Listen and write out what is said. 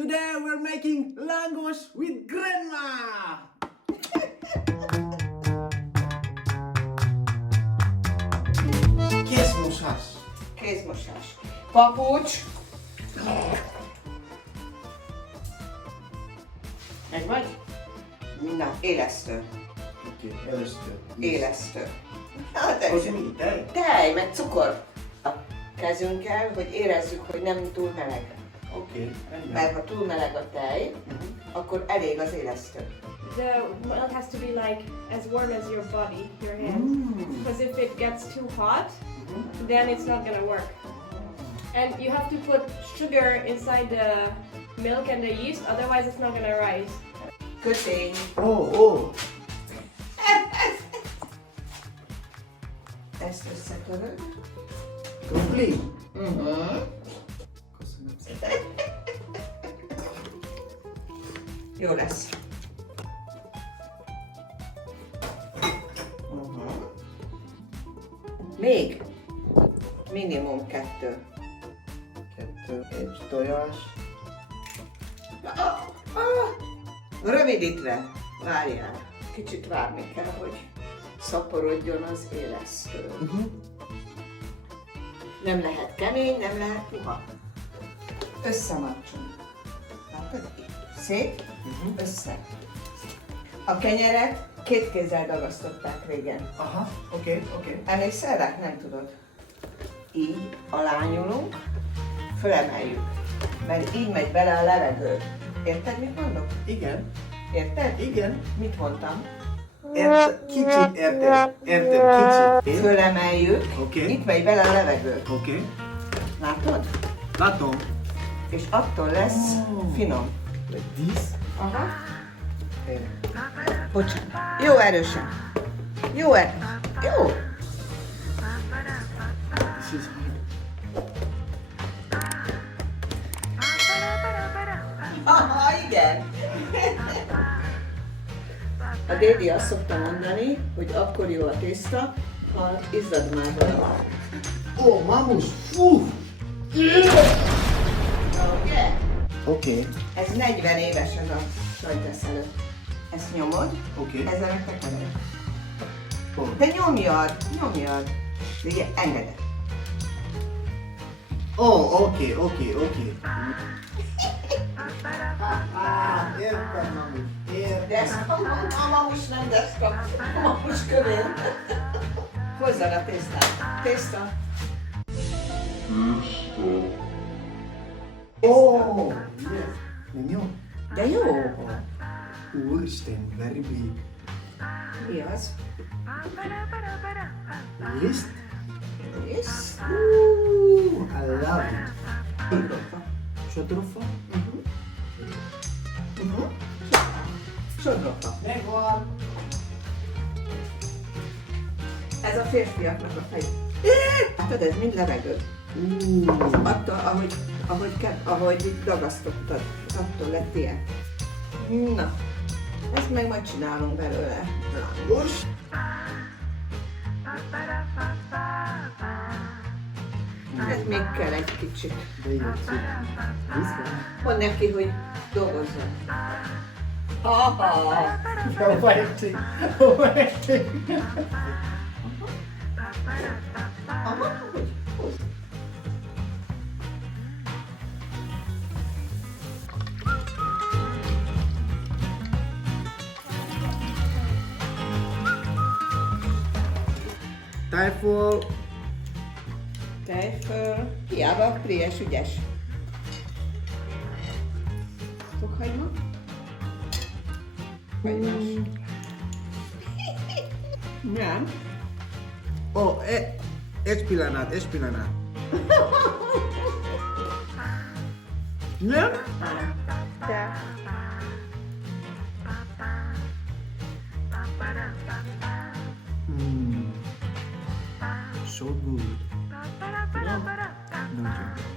Today we're making Langosh with grandma! Kézmosás. Kézmosás. Papucs. Megvagy? Na, élesztő. Oké, először. Élesztő. Hát ez Az mi? Tej? tej, meg cukor. A kezünkkel, hogy érezzük, hogy nem túl meleg. Oké, rendben. Mert ha túl meleg a tej, akkor elég az élesztő. The milk has to be like as warm as your body, your hands. Because if it gets too hot, then it's not gonna work. And you have to put sugar inside the milk and the yeast, otherwise it's not gonna rise. Kötény. Ó. Ezt összetöröd. Krumpli. Köszönöm szépen. Jó lesz. Még minimum 2. 2, egy tojás. Rövidítve. Várjál. Kicsit várni kell, hogy szaporodjon az élesztő. Nem lehet kemény, nem lehet puha. Összemacson. Látod? Szét, össze. A kenyeret 2 kézzel dagasztották régen. Aha, oké. Emlékszel rá? Nem tudod. Így alányulunk, fölemeljük. Mert így megy bele a levegő. Érted, mit mondok? Igen. Érted? Igen. Mit mondtam? Kicsit értem, kicsit. Fölemeljük, Oké. itt megy bele a levegő. Oké. Látod? Látom. És attól lesz finom. Like this. Aha. Bocsánat. Jó erősen. Jó erősen. Jó. This is hard. Aha, igen. A dédi azt szokta mondani, hogy akkor jó a tészta, ha izzad már bele. Ó, mamus, fú! Ugye? Oké. Ez 40 éves ez a sajteszelő. Ezt nyomod, Oké. ezzel megtekered. Ó. De nyomjad. Igen, engeded. Ó, oké. Értem, mamus. Deszka, a mamus nem deszka, a mamus kövér. Hozzad a tésztát. Tészta. Ó, yes. Nem jó? De jó. Úristen, very big. Mi az? List? Yes. Ooh, I love it. Sodrofa? Sodrofa. Megvan. Ez a férfiaknak a fej. Látod, ez mind levegő. Attól, ahogy dagasztottad, attól lett ilyen. Na, ezt meg majd csinálunk belőle. Lángos. Ez még kell egy kicsit. De jó, Mondd neki, hogy dolgozzon. Aha! overacting. Aha, hogy? Tejföl. Tejföl. Hiába Priés ügyes. Fokhagyma. Hagymás. Nem. Ó, egy pillanat. Nem? De. So good. No joke.